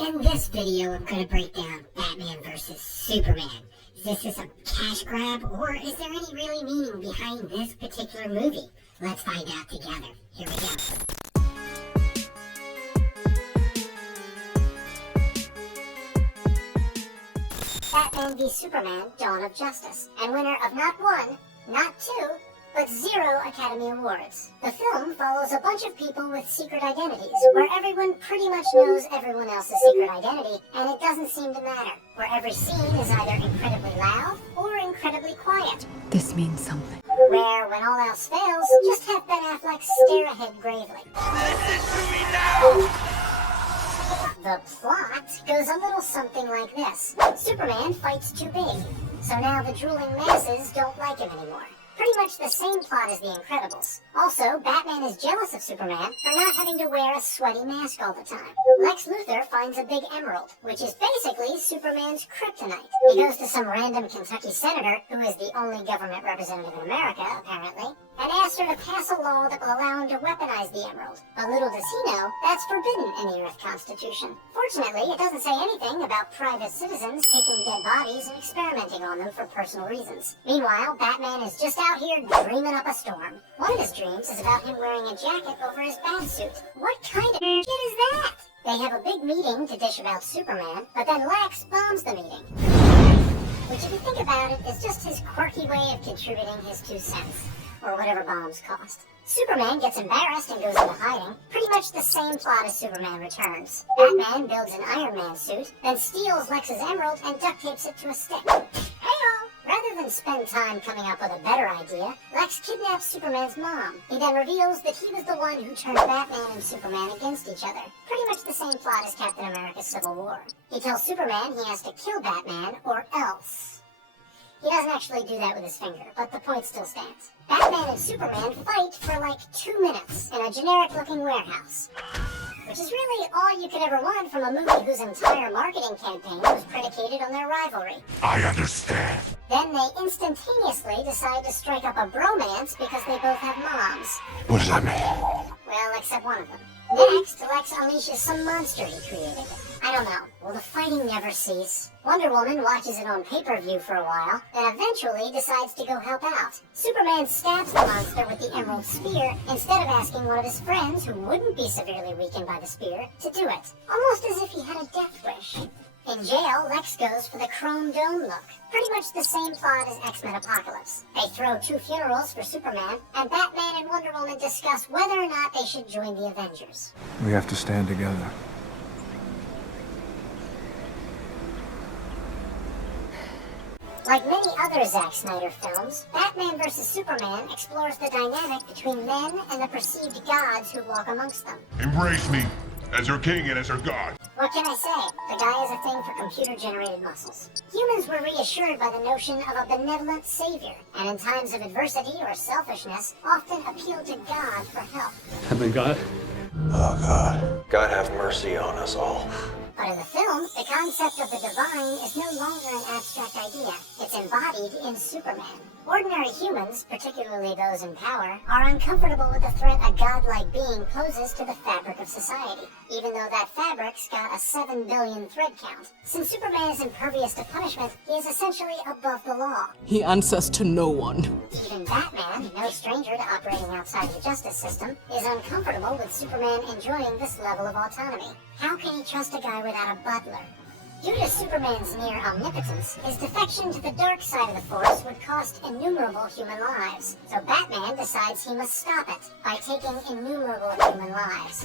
In this video, I'm going to break down Batman versus Superman. Is this just a cash grab, or is there any really meaning behind this particular movie? Let's find out together. Here we go. Batman v Superman: Dawn of Justice, and winner of not one, not two, but 0 Academy Awards. The film follows a bunch of people with secret identities, where everyone pretty much knows everyone else's secret identity, and it doesn't seem to matter, where every scene is either incredibly loud or incredibly quiet. This means something. Where, when all else fails, just have Ben Affleck stare ahead gravely. Listen to me now! The plot goes a little something like this. Superman fights too big, so now the drooling masses don't like him anymore. Pretty much the same plot as The Incredibles. Also, Batman is jealous of Superman for not having to wear a sweaty mask all the time. Lex Luthor finds a big emerald, which is basically Superman's kryptonite. He goes to some random Kentucky senator, who is the only government representative in America, apparently, and asks her to pass a law that will allow him to weaponize the emerald. But little does he know, that's forbidden in the Earth Constitution. Fortunately, it doesn't say anything about private citizens taking dead bodies and experimenting on them for personal reasons. Meanwhile, Batman is just out here dreaming up a storm. One of his dreams is about him wearing a jacket over his batsuit. What kind of shit is that? They have a big meeting to dish about Superman, but then Lex bombs the meeting. Which, if you think about it, is just his quirky way of contributing his 2 cents. Or whatever bombs cost. Superman gets embarrassed and goes into hiding. Pretty much the same plot as Superman Returns. Batman builds an Iron Man suit, then steals Lex's emerald and duct tapes it to a stick. Hey-o! Rather than spend time coming up with a better idea, Lex kidnaps Superman's mom. He then reveals that he was the one who turned Batman and Superman against each other. Pretty much the same plot as Captain America's Civil War. He tells Superman he has to kill Batman or else. He doesn't actually do that with his finger, but the point still stands. Batman and Superman fight for like 2 minutes in a generic-looking warehouse. Which is really all you could ever want from a movie whose entire marketing campaign was predicated on their rivalry. I understand. Then they instantaneously decide to strike up a bromance because they both have moms. What does that mean? Well, except one of them. Next, Lex unleashes some monster he created. I don't know. Will the fighting never cease? Wonder Woman watches it on pay-per-view for a while, then eventually decides to go help out. Superman stabs the monster with the Emerald Spear instead of asking one of his friends, who wouldn't be severely weakened by the spear, to do it. Almost as if he had a death wish. In jail, Lex goes for the Chrome Dome look. Pretty much the same plot as X-Men Apocalypse. They throw 2 funerals for Superman, and Batman and Wonder Woman discuss whether or not they should join the Avengers. We have to stand together. Like many other Zack Snyder films, Batman vs. Superman explores the dynamic between men and the perceived gods who walk amongst them. Embrace me as your king and as your god. What can I say? The guy is a thing for computer-generated muscles. Humans were reassured by the notion of a benevolent savior, and in times of adversity or selfishness, often appealed to God for help. Heavenly God? Oh, God. God have mercy on us all. But in the film, the concept of the divine is no longer an abstract idea. It's embodied in Superman. Ordinary humans, particularly those in power, are uncomfortable with the threat a godlike being poses to the fabric of society, even though that fabric's got a 7 billion thread count. Since Superman is impervious to punishment, he is essentially above the law. He answers to no one. Even Batman, no stranger to operating outside the justice system, is uncomfortable with Superman enjoying this level of autonomy. How can he trust a guy without a butler? Due to Superman's near omnipotence, his defection to the dark side of the Force would cost innumerable human lives. So Batman decides he must stop it by taking innumerable human lives.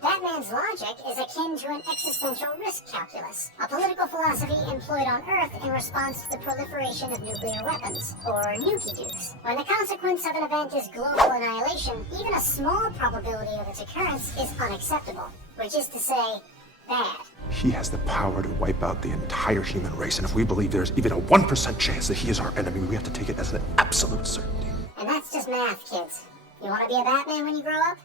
Batman's logic is akin to an existential risk calculus, a political philosophy employed on Earth in response to the proliferation of nuclear weapons, or nuki-dukes. When the consequence of an event is global annihilation, even a small probability of its occurrence is unacceptable, which is to say, bad. He has the power to wipe out the entire human race, and if we believe there's even a 1% chance that he is our enemy, we have to take it as an absolute certainty. And that's just math, kids. You want to be a Batman when you grow up?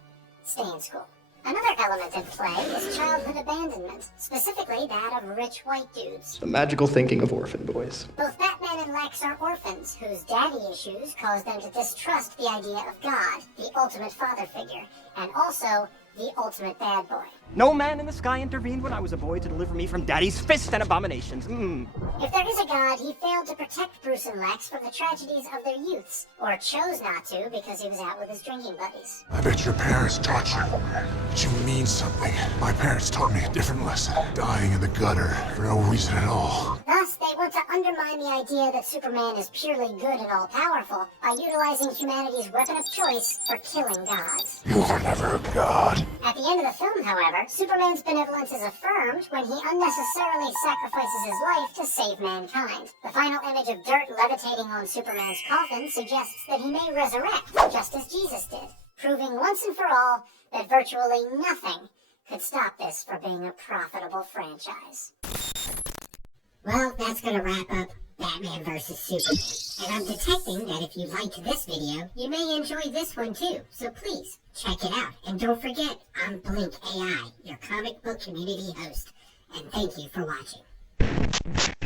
Stay in school. Another element at play is childhood abandonment, specifically that of rich white dudes. The magical thinking of orphan boys. Both Batman Superman and Lex are orphans whose daddy issues cause them to distrust the idea of God, the ultimate father figure, and also the ultimate bad boy. No man in the sky intervened when I was a boy to deliver me from Daddy's fist and abominations. If there is a God, he failed to protect Bruce and Lex from the tragedies of their youths, or chose not to because he was out with his drinking buddies. I bet your parents taught you that you mean something. My parents taught me a different lesson. Dying in the gutter for no reason at all. Thus, they want to undermine the idea that Superman is purely good and all-powerful by utilizing humanity's weapon of choice for killing gods. You were never a god. At the end of the film, however, Superman's benevolence is affirmed when he unnecessarily sacrifices his life to save mankind. The final image of dirt levitating on Superman's coffin suggests that he may resurrect, just as Jesus did, proving once and for all that virtually nothing could stop this from being a profitable franchise. Well, that's gonna wrap up Batman vs. Superman. And I'm detecting that if you liked this video, you may enjoy this one too. So please, check it out. And don't forget, I'm JINK A.I, your comic book community host. And thank you for watching.